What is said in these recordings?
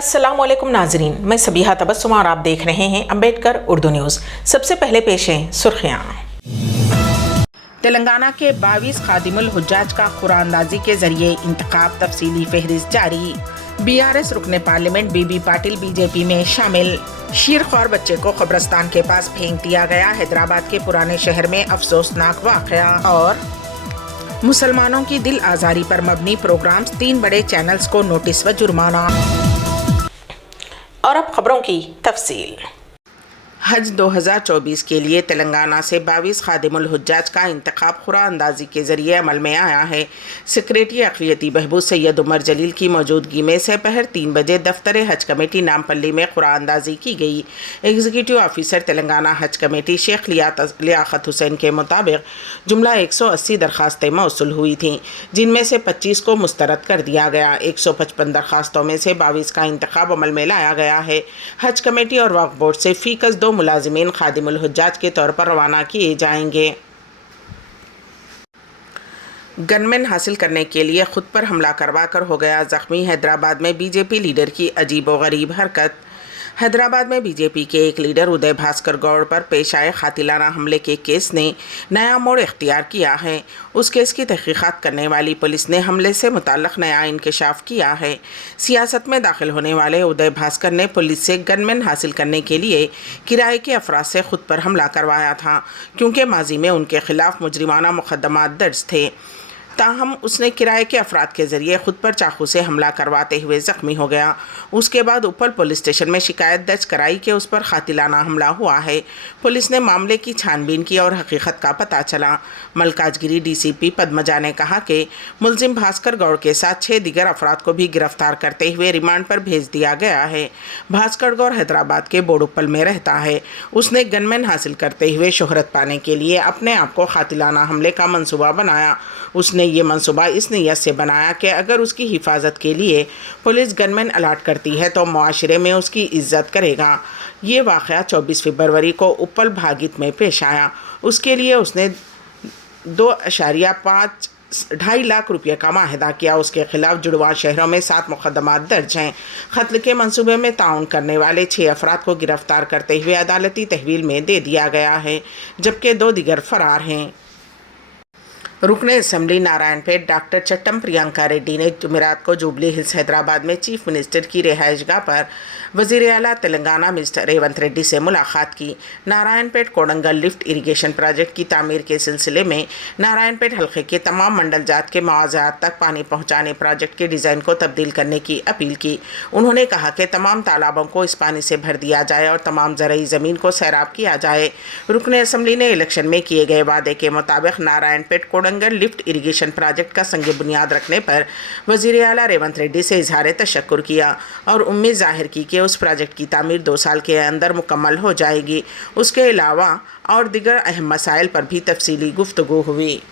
अस्सलाम वालेकुम नाजरीन, मैं सबीहा तबस्सुम और आप देख रहे हैं अम्बेडकर उर्दू न्यूज़। सबसे पहले पेश हैं सुर्खियाँ। तेलंगाना के 22 खादिमुल हुज्जाज का कुरानंदाजी के जरिए इंतखाब, तफसीली फहरिस्त जारी। बीआरएस रुकने पार्लियामेंट बीबी पाटिल बीजेपी में शामिल। शीरख्वार बच्चे को कब्रिस्तान के पास फेंक दिया गया, हैदराबाद के पुराने शहर में अफसोसनाक वाक़या। और मुसलमानों की दिल आज़ारी पर मबनी प्रोग्राम्स, 3 बड़े चैनल्स को नोटिस व जुर्माना। और अब खबरों की तफसील। हज 2024 के लिए तेलंगाना से 22 खादिमुल हुज्जाज का इंतखाब कुरानंदाजी के ज़रिए अमल में आया है। सेक्रेटरी अक़लियती बहबूद सैयद उमर जलील की मौजूदगी में दोपहर 3 बजे दफ्तर हज कमेटी नामपल्ली में कुरानंदाजी की गई। एग्जीक्यूटिव ऑफिसर तेलंगाना हज कमेटी शेख लियाकत हुसैन के मुताबिक जुमला 180 दरख्वास्तें मौसूल हुई थीं, जिनमें से 25 को मुस्तरद कर दिया गया। 155 दरख्वास्तों में से 22 का इंतखाब अमल में लाया गया है। हज कमेटी और वक्फ बोर्ड से फ़ीकस 2 मुलाजिमीन खादिमुल हुज्जाज के तौर पर रवाना किए जाएंगे। गनमैन हासिल करने के लिए खुद पर हमला करवा कर हो गया जख्मी, हैदराबाद में बीजेपी लीडर की अजीबोगरीब हरकत। हैदराबाद में बीजेपी के एक लीडर उदय भास्कर गौड़ पर पेश आए खातिलाना हमले के केस ने नया मोड़ इख्तियार किया है। उस केस की तहकीकात करने वाली पुलिस ने हमले से मुताल्लिक़ नया इंकशाफ किया है। सियासत में दाखिल होने वाले उदय भास्कर ने पुलिस से गनमैन हासिल करने के लिए किराए के अफराद से खुद पर हमला करवाया था, क्योंकि माजी में उनके खिलाफ मुजरिमाना मुकदमात दर्ज थे। ताहम उसने किराए के अफराद के ज़रिए खुद पर चाकू से हमला करवाते हुए ज़ख्मी हो गया। उसके बाद उपल पुलिस स्टेशन में शिकायत दर्ज कराई कि उस पर खातिलाना हमला हुआ है। पुलिस ने मामले की छानबीन की और हकीकत का पता चला। मलकाजगिरी डीसीपी पद्मजा ने कहा कि मुलजिम भास्कर गौड़ के साथ 6 दीगर अफराद को भी गिरफ्तार करते हुए रिमांड पर भेज दिया गया है। भास्कर गौड़ हैदराबाद के बोडुप्पल में रहता है। उसने गनमैन हासिल करते हुए शोहरत पाने के लिए अपने आप को खातिलाना हमले का मंसूबा बनाया। उसने ये मंसूबा इस नीयत से बनाया कि अगर उसकी हिफाजत के लिए पुलिस गनमैन अलाट करती है तो मुआशरे में उसकी इज्जत करेगा। ये वाक़या 24 फरवरी को उपल भागित में पेश आया। उसके लिए उसने 2.2 लाख रुपये का माहिदा किया। उसके खिलाफ जुड़वा शहरों में 7 मुकदमात दर्ज हैं। कत्ल के मंसूबे में ताउन करने वाले 6 अफराद को गिरफ्तार करते हुए अदालती तहवील में दे दिया गया है, जबकि 2 दीगर फरार हैं। रुकने असम्बली नारायणपेट डॉक्टर चट्टम प्रियंका रेड्डी ने जुमेरात को जुबली हिल्स हैदराबाद में चीफ मिनिस्टर की रिहाइशगाह पर वज़ीर आला तेलंगाना मिस्टर रेवंत रेड्डी से मुलाकात की। Narayanpet Kodangal lift irrigation project की तामीर के सिलसिले में नारायणपेट हल्के के तमाम मंडल जात के मवाज़ात तक पानी पहुँचाने प्रोजेक्ट के डिज़ाइन को तब्दील करने की अपील की। उन्होंने कहा कि तमाम तालाबों को इस पानी से भर दिया जाए और तमाम ज़रई ज़मीन को सैराब किया जाए। रुकने असम्बली ने इलेक्शन में किए गए वादे के मुताबिक Narayanpet Kodangal lift irrigation project का संग बुनियाद रखने पर वज़ीर आला रेवंत रेड्डी से इजहार तशक्कुर किया और उम्मीद जाहिर की कि उस प्रोजेक्ट की तामीर 2 साल के अंदर मुकम्मल हो जाएगी। उसके अलावा और दीगर अहम मसाइल पर भी तफसीली गुफ्तगू हुई।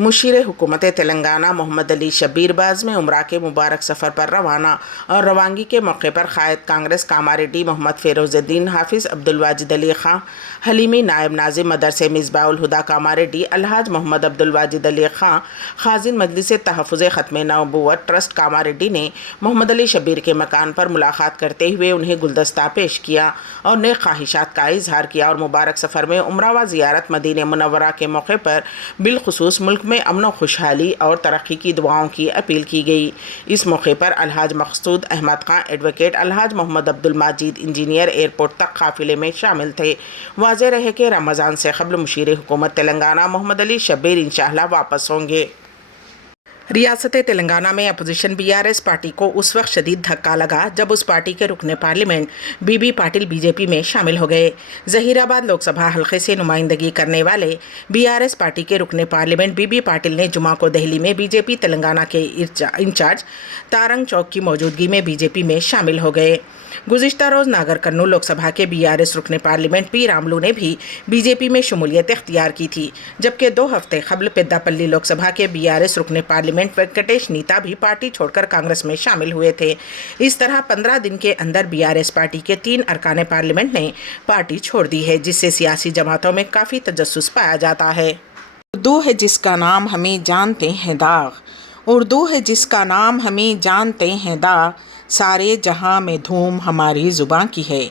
मुशीर हुकूमत तेलंगाना मोहम्मद अली शब्बीर बाज़ में उम्रा के मुबारक सफ़र पर रवाना और रवानगी के मौके पर क़ायद कांग्रेस कामारेड्डी मोहम्मद फ़िरोज़ुद्दीन, हाफिज़ अब्दुल वाजिद अली ख़ां हलीमी, नायब नाज़िम मदरसे मिसबाउल हुदा कामारेड्डी, अलहाज मोहम्मद अब्दुल वाजिद अली ख़ां ख़ाज़िन मजलिस तहफ़्फ़ुज़ ख़त्म नबुव्वत ट्रस्ट कामारेड्डी ने मोहम्मद अली शब्बीर के मकान पर मुलाकात करते हुए उन्हें गुलदस्ता पेश किया और नेक ख्वाहिशात का इजहार किया और मुबारक सफ़र में उम्रा व ज़ियारत मदीना मुनव्वरा के मौके पर बिलखुसूस मुल्क में अमन व खुशहाली और तरक्की की दुआओं की अपील की गई। इस मौके पर अलहाज मकसूद अहमद खां एडवोकेट, अलहाज मोहम्मद अब्दुल माजिद इंजीनियर एयरपोर्ट तक काफ़िले में शामिल थे। वाज़ेह रहे कि रमज़ान से क़ब्ल मुशीर हुकूमत तेलंगाना मोहम्मद अली शब्बीर इंशाअल्लाह वापस होंगे। रियासत तेलंगाना में अपोजिशन बीआरएस पार्टी को उस वक्त शदीद धक्का लगा जब उस पार्टी के रुकने पार्लियामेंट बीबी पाटिल बीजेपी में शामिल हो गए। ज़हीराबाद लोकसभा हल्के से नुमाइंदगी करने वाले बीआरएस पार्टी के रुकने पार्लियामेंट बीबी पाटिल ने जुमा को दिल्ली में बीजेपी तेलंगाना के इंचार्ज तारंग चौक की मौजूदगी में बीजेपी में शामिल हो गए। गुज़िश्ता रोज़ नागर कर्नूल लोकसभा के बीआरएस रुकने पार्लियामेंट पी रामलू ने भी बीजेपी में शमूलियत इख्तियार की थी, जबकि 2 हफ्ते कबल पेद्दापल्ली लोकसभा के बीआरएस रुकने पार्लियामेंट वेंकटेश नीता भी पार्टी छोड़कर कांग्रेस में शामिल हुए थे। इस तरह 15 दिन के अंदर बीआरएस पार्टी के 3 अरकान पार्लियामेंट ने पार्टी छोड़ दी है, जिससे सियासी जमातों में काफ़ी तजस्सुस पाया जाता है। उर्दू है जिसका नाम हमें जानते हैं दाग, اردو ہے جس کا نام ہمیں جانتے ہیں سارے جہاں میں دھوم ہماری زباں کی ہے۔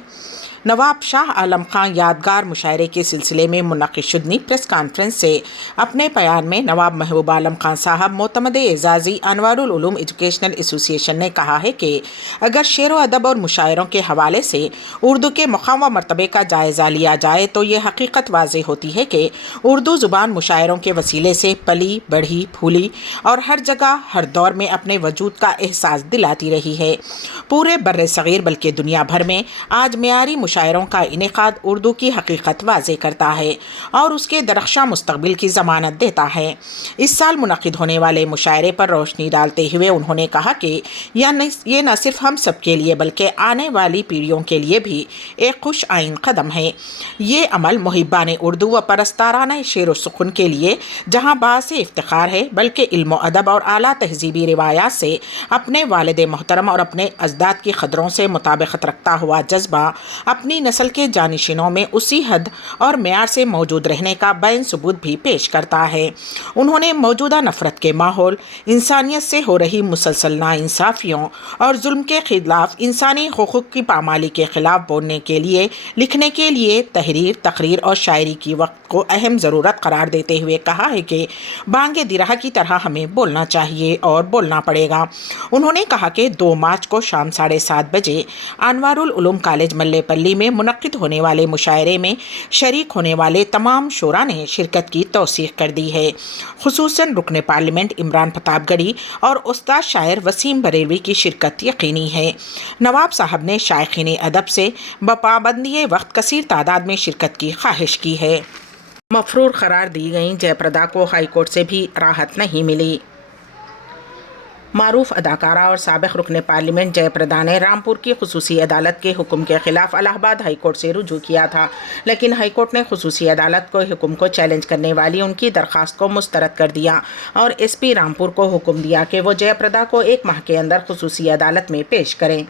نواب شاہ عالم خان یادگار مشاعرے کے سلسلے میں منعقد شدنی پریس کانفرنس سے اپنے بیان میں نواب محبوب عالم خان صاحب معتمد اعزازی انوار العلوم ایجوکیشنل ایسوسی ایشن نے کہا ہے کہ اگر شعر و ادب اور مشاعروں کے حوالے سے اردو کے مقام و مرتبے کا جائزہ لیا جائے تو یہ حقیقت واضح ہوتی ہے کہ اردو زبان مشاعروں کے وسیلے سے پلی بڑھی پھولی اور ہر جگہ ہر دور میں اپنے وجود کا احساس دلاتی رہی ہے۔ پورے بر صغیر بلکہ دنیا بھر میں آج معیاری مشاعروں کا انعقاد اردو کی حقیقت واضح کرتا ہے اور اس کے درخشاں مستقبل کی ضمانت دیتا ہے۔ اس سال منعقد ہونے والے مشاعرے پر روشنی ڈالتے ہوئے انہوں نے کہا کہ یہ نہ صرف ہم سب کے لیے بلکہ آنے والی پیڑھیوں کے لیے بھی ایک خوش آئند قدم ہے۔ یہ عمل محبان اردو و پرستارانہ شعر و سخن کے لیے جہاں باعث افتخار ہے بلکہ علم و ادب اور اعلیٰ تہذیبی روایات سے اپنے والد محترم اور اپنے اجداد کی قدروں سے مطابقت رکھتا ہوا جذبہ اپنی نسل کے جانشینوں میں اسی حد اور معیار سے موجود رہنے کا بین ثبوت بھی پیش کرتا ہے۔ انہوں نے موجودہ نفرت کے ماحول، انسانیت سے ہو رہی مسلسل ناانصافیوں اور ظلم کے خلاف، انسانی حقوق کی پامالی کے خلاف بولنے کے لیے، لکھنے کے لیے تحریر، تقریر اور شاعری کی وقت کو اہم ضرورت قرار دیتے ہوئے کہا ہے کہ بانگ درہ کی طرح ہمیں بولنا چاہیے اور بولنا پڑے گا۔ انہوں نے کہا کہ 2 مارچ کو شام 7:30 بجے انوار العلوم کالج ملے پلی میں منعقد ہونے والے مشاعرے میں شریک ہونے والے تمام شعراء نے شرکت کی توثیق کر دی ہے۔ خصوصاً رکن پارلیمنٹ عمران پرتاپ گڑھی اور استاد شاعر وسیم بریلوی کی شرکت یقینی ہے۔ نواب صاحب نے شائقین ادب سے بپابندی وقت کثیر تعداد میں شرکت کی خواہش کی ہے۔ مفرور قرار دی گئیں جے پردا کو ہائی کورٹ سے بھی راحت نہیں ملی۔ معروف اداکارہ اور سابق رکن پارلیمنٹ جے پردا نے رامپور کی خصوصی عدالت کے حکم کے خلاف الہ آباد ہائی کورٹ سے رجوع کیا تھا، لیکن ہائی کورٹ نے خصوصی عدالت کو حکم کو چیلنج کرنے والی ان کی درخواست کو مسترد کر دیا اور ایس پی رامپور کو حکم دیا کہ وہ جے پردا کو 1 ماہ کے اندر خصوصی عدالت میں پیش کریں۔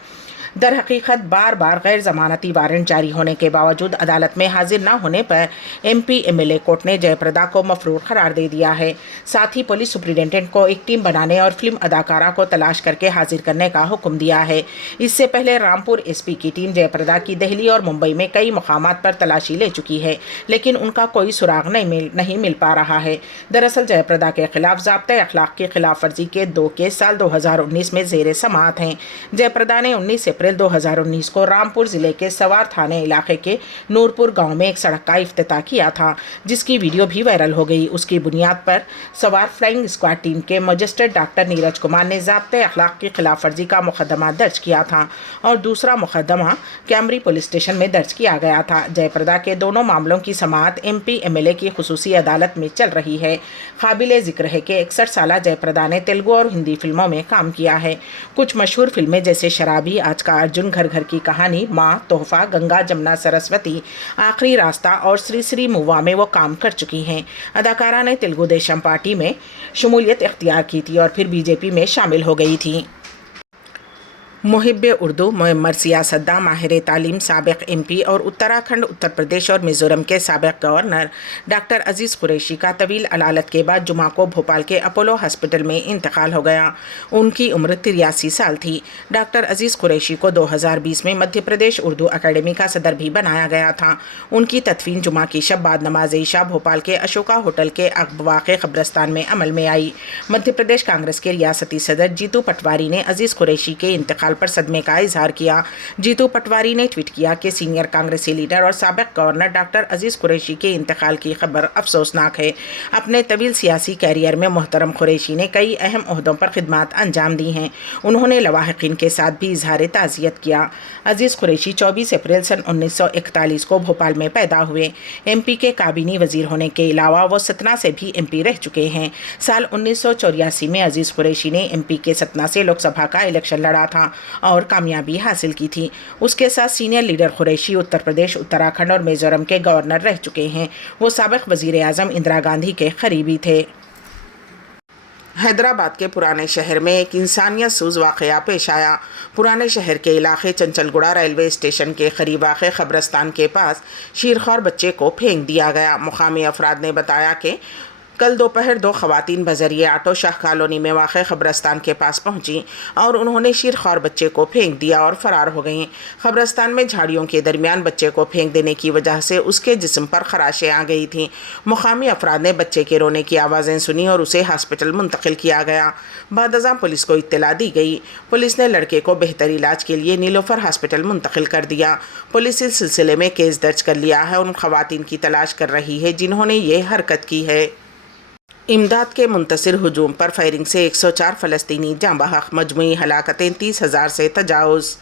در حقیقت بار بار غیر ضمانتی وارنٹ جاری ہونے کے باوجود عدالت میں حاضر نہ ہونے پر M P M L A court نے جے پردا کو مفرور قرار دے دیا ہے۔ ساتھ ہی پولیس سپرنٹینڈنٹ کو ایک ٹیم بنانے اور فلم اداکارہ کو تلاش کر کے حاضر کرنے کا حکم دیا ہے۔ اس سے پہلے رامپور ایس پی کی ٹیم جے پردا کی دہلی اور ممبئی میں کئی مقامات پر تلاشی لے چکی ہے، لیکن ان کا کوئی سراغ نہیں مل پا رہا ہے۔ دراصل جے پردا کے خلاف ضابطۂ اخلاق کی خلاف ورزی کے 2 کیس سال 2019 میں زیر سماعت ہیں۔ جے پردا نے 19 اپریل 2019 کو رامپور ضلع کے سوار تھانے علاقے کے نورپور گاؤں میں ایک سڑک کا افتتاح کیا تھا، جس کی ویڈیو بھی وائرل ہو گئی۔ اس کی بنیاد پر سوار فلائنگ اسکواڈ ٹیم کے مجسٹریٹ ڈاکٹر نیرج کمار نے ضابطۂ اخلاق کی خلاف ورزی کا مقدمہ درج کیا تھا اور دوسرا مقدمہ کیمری پولیس اسٹیشن میں درج کیا گیا تھا۔ جے پردا کے دونوں معاملوں کی سماعت M P M L A کی خصوصی عدالت میں چل رہی ہے۔ قابل ذکر ہے کہ 61 سالہ جے پردا نے تیلگو اور ہندی فلموں میں کام کیا ہے۔ کچھ مشہور فلمیں جیسے شرابی، آج کا ارجن، گھر گھر کی کہانی، ماں، تحفہ، گنگا جمنا سرسوتی، آخری راستہ اور سری سری مووا میں وہ کام کر چکی ہیں۔ اداکارہ نے تیلگو دیشم پارٹی میں شمولیت اختیار کی تھی اور پھر بی جے پی میں شامل ہو گئی تھی۔ محب اردو، معمر سیاستداں، ماہر تعلیم، سابق ایم پی اور اتراکھنڈ، اتر پردیش اور میزورم کے سابق گورنر ڈاکٹر عزیز قریشی کا طویل علالت کے بعد جمعہ کو بھوپال کے اپولو ہاسپٹل میں انتقال ہو گیا۔ ان کی عمر 83 سال تھی۔ ڈاکٹر عزیز قریشی کو 2020 میں مدھیہ پردیش اردو اکیڈمی کا صدر بھی بنایا گیا تھا۔ ان کی تدفین جمعہ کی شب بعد نماز عشاء بھوپال کے اشوکا ہوٹل کے واقع قبرستان میں عمل میں آئی۔ مدھیہ پردیش کانگریس کے ریاستی صدر جیتو پٹواری نے عزیز قریشی کے انتقال پر صدمے کا اظہار کیا۔ جیتو پٹواری نے ٹویٹ کیا کہ سینئر کانگریسی لیڈر اور سابق گورنر ڈاکٹر عزیز قریشی کے انتقال کی خبر افسوسناک ہے۔ اپنے طویل سیاسی کیریئر میں محترم قریشی نے کئی اہم عہدوں پر خدمات انجام دی ہیں۔ انہوں نے لواحقین کے ساتھ بھی اظہار تعزیت کیا۔ عزیز قریشی 24 اپریل سن 1941 کو بھوپال میں پیدا ہوئے۔ ایم پی کے کابینی وزیر ہونے کے علاوہ وہ ستنا سے بھی ایم پی رہ چکے ہیں۔ سال 1984 میں عزیز قریشی نے ایم پی کے ستنا سے لوک سبھا کا الیکشن لڑا تھا اور کامیابی حاصل کی تھی۔ اس کے ساتھ سینئر لیڈر قریشی اتر پردیش، اتراکھنڈ اور میزورم کے گورنر رہ چکے ہیں۔ وہ سابق وزیر اعظم اندرا گاندھی کے قریبی تھے۔ حیدرآباد کے پرانے شہر میں ایک انسانیت سوز واقعہ پیش آیا۔ پرانے شہر کے علاقے چنچل گڑا ریلوے اسٹیشن کے قریب واقع قبرستان کے پاس شیرخوار بچے کو پھینک دیا گیا۔ مقامی افراد نے بتایا کہ कल दोपहर 2 खवातीन बजरिए आटो शाह कॉलोनी में वाक़ क़ब्रस्तान के पास पहुंची और उन्होंने शीरख्वार बच्चे को फेंक दिया और फरार हो गईं। क़ब्रस्तान में झाड़ियों के दरमियान बच्चे को फेंक देने की वजह से उसके जिस्म पर खराशें आ गई थीं। मुकामी अफराद ने बच्चे के रोने की आवाज़ें सुनी और उसे हॉस्पिटल मुंतकिल किया गया। बादअज़ां पुलिस को इत्तला दी गई। पुलिस ने लड़के को बेहतर इलाज के लिए नीलोफर हॉस्पिटल मुंतकिल कर दिया। पुलिस इस सिलसिले में केस दर्ज कर लिया है और उन खवातीन की तलाश कर रही है जिन्होंने ये हरकत की है। इमदाद के मुंतशिर हुजूम पर फायरिंग से 104 फ़लस्तीनी जाँ बहक, मजमूई हलाकतें 30,000 से तजावुज़।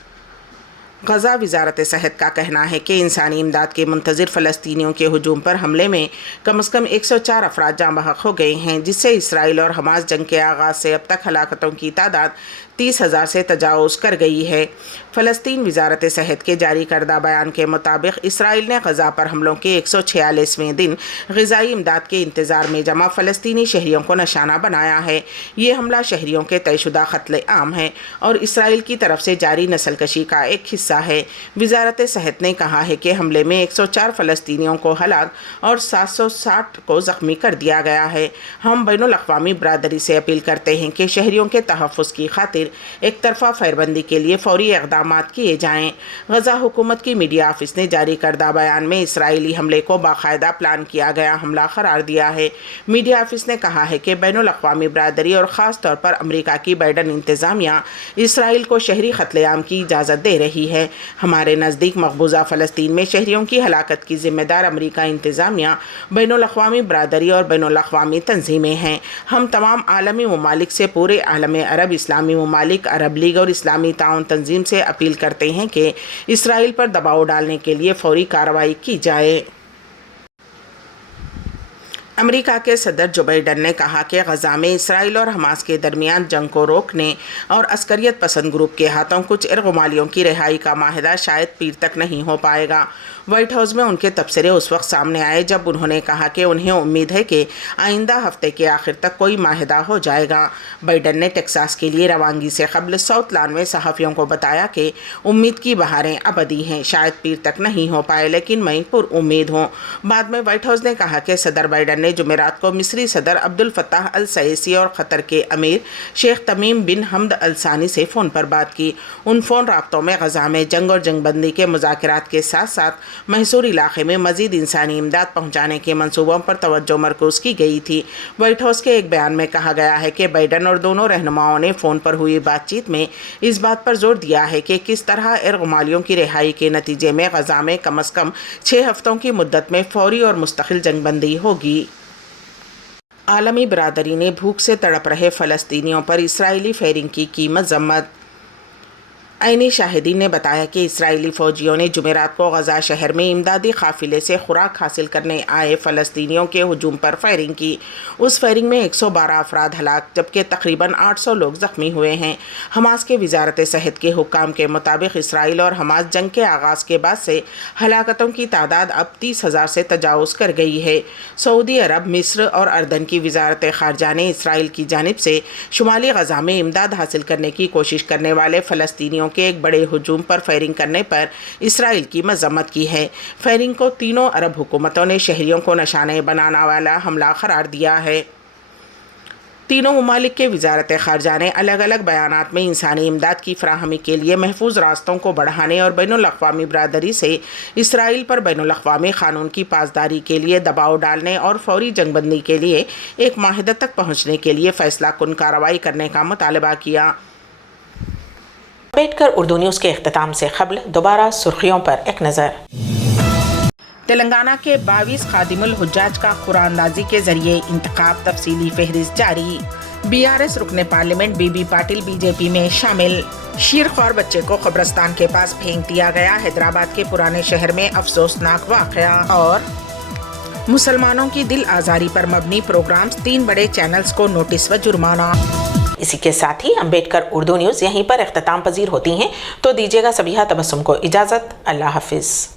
गज़ा वज़ारत सेहत का कहना है कि इंसानी इमदाद के मुंतज़िर फ़लस्तीनियों के हुजूम पर हमले में कम से कम 104 अफराद जाँ बहक हो गए हैं, जिससे इसराइल और हमास जंग के आगाज़ से अब तक हलाकतों की तादाद 30,000 से तजावुज़ कर गई है। फ़लस्तीन वज़ारत सेहत के जारी करदा बयान के मुताबिक इसराइल ने गज़ा पर हमलों के 146वें दिन ग़िज़ाई इमदाद के इंतज़ार में जमा फ़लस्तीनी शहरियों को निशाना बनाया है। ये हमला शहरियों के तयशुदा क़त्ल आम है और इसराइल की तरफ से जारी नस्लकशी का एक हिस्सा है। वज़ारत सेहत ने कहा है कि हमले में 104 फ़लस्तीनियों को हलाक और 760 को ज़ख्मी कर दिया गया है। हम बैनुल अक़वामी बरादरी से अपील करते हैं कि शहरियों के तहफ़्फ़ुज़ की खातिर एक तरफा फायरबंदी के लिए फौरी इक़दामात किए जाएं। गज़ा हुकूमत की मीडिया ऑफिस ने जारी करदा बयान में इसराइली हमले को बाकायदा प्लान किया गया हमला करार दिया है। मीडिया ऑफिस ने कहा है कि बैनुल अक़वामी बरादरी और ख़ास तौर पर अमेरिका की बाइडन इंतज़ामिया इसराइल को शहरी क़त्लेआम की इजाज़त दे रही है। हमारे नज़दीक मकबूजा फ़लस्तीन में शहरियों की हलाकत की ज़िम्मेदार अमेरिका इंतज़ामिया, बैनुल अक़वामी बरादरी और बैनुल अक़वामी तंजीमें हैं। हम तमाम आलमी ममालिक से पूरे आलम अरब, इस्लामी ममालिक, अरब लीग और इस्लामी ताउन तंजीम से अपील करते हैं कि इसराइल पर दबाव डालने के लिए फौरी कार्रवाई की जाए। अमेरिका के सदर जो बाइडन ने कहा कि गज़ा में इसराइल और हमास के दरमियान जंग को रोकने और अस्करियत पसंद ग्रुप के हाथों कुछ इरगमालियों की रिहाई का माहिदा शायद पीर तक नहीं हो पाएगा। वाइट हाउस में उनके तबसरे उस वक्त सामने आए जब उन्होंने कहा कि उन्हें उम्मीद है कि आइंदा हफ्ते के आखिर तक कोई माहिदा हो जाएगा। बाइडन ने टेक्सास के लिए रवानगी से कबल साउथ लैंड में सहाफ़ियों को बताया कि उम्मीद की बहारें अबदी हैं, शायद पीर तक नहीं हो पाए लेकिन मैं पुरुम्मीद हूँ। बाद में वाइट हाउस ने कहा कि सदर बाइडन ने जुमेरात को मिस्री सदर अब्दुल फताह अल सईसी और क़तर के अमीर शेख तमीम बिन हमद अल सानी से फ़ोन पर बात की। उन फ़ोन राब्तों में गज़ा में जंग और जंगबंदी के मुज़ाकरात के साथ साथ महसूर इलाक़े में मज़ीद इंसानी इमदाद पहुँचाने के मंसूबों पर तवज्जो मरकूज़ की गई थी। वाइट हाउस के एक बयान में कहा गया है कि बाइडन और दोनों रहनुमाओं ने फ़ोन पर हुई बातचीत में इस बात पर जोर दिया है कि किस तरह इरगमालियों की रिहाई के नतीजे में गज़ा में कम अज़ कम 6 हफ़्तों की मुद्दत में फ़ौरी और मुस्तकिल जंगबंदी होगी। आलमी बरादरी ने भूख से तड़प रहे फ़लस्तीनियों पर इसराइली फायरिंग की मज़म्मत। आईनी शाहिदीन ने बताया कि इसराइली फ़ौजियों ने जुमेरात को गज़ा शहर में इमदादी काफ़िले से खुराक हासिल करने आए फ़लस्तीनियों के हुजूम पर फायरिंग की। उस फायरिंग में 112 अफराद हलाक जबकि तकरीबन 800 लोग ज़ख्मी हुए हैं। हमास के वज़ारत सेहत के हुक्काम के मुताबिक इसराइल और हमास जंग के आगाज़ के बाद से हलाकतों की तादाद अब 30,000 से तजावुज़ कर गई है। सऊदी अरब, मिस्र और अर्दन की वज़ारत ख़ारजा ने इसराइल की जानिब से शुमाली गज़ा में इमदाद हासिल करने की कोशिश करने वाले फ़लस्तीनियों के एक बड़े हुजूम पर फायरिंग करने पर इसराइल की मज़म्मत की है। फायरिंग को तीनों अरब हुकूमतों ने शहरियों को निशाने बनाने वाला हमला करार दिया है। तीनों ममालिक के वज़ारत ख़ारजा ने अलग अलग बयानात में इंसानी इमदाद की फ़राहमी के लिए महफूज रास्तों को बढ़ाने और बैनुल अक़वामी बरादरी से इसराइल पर बैनुल अक़वामी क़ानून की पासदारी के लिए दबाव डालने और फौरी जंगबंदी के लिए एक माहिदा तक पहुँचने के लिए फ़ैसला कुन कार्रवाई करने का मुतालबा किया। अम्बेडकर उर्दू न्यूज़ के इख्तिताम से क़ब्ल दोबारा सुर्खियों पर एक नज़र। तेलंगाना के 22 खादिमुल हुज्जाज का कुरानंदाजी के जरिए इंतखाब, तफसीली फहरिस्त जारी। BRS रुकने पार्लियामेंट बीबी पाटिल बीजेपी में शामिल। शीरख्वार बच्चे को कब्रस्तान के पास फेंक दिया गया, हैदराबाद के पुराने शहर में अफसोसनाक वाक़या। और मुसलमानों की दिल आज़ारी पर मबनी प्रोग्राम्स, 3 बड़े चैनल्स को नोटिस व जुर्माना। इसी के साथ ही अम्बेडकर उर्दू न्यूज़ यहीं पर इख्तिताम पजीर होती हैं, तो दीजिएगा सबिहा तबस्सुम को इजाज़त। अल्लाह हाफिज़।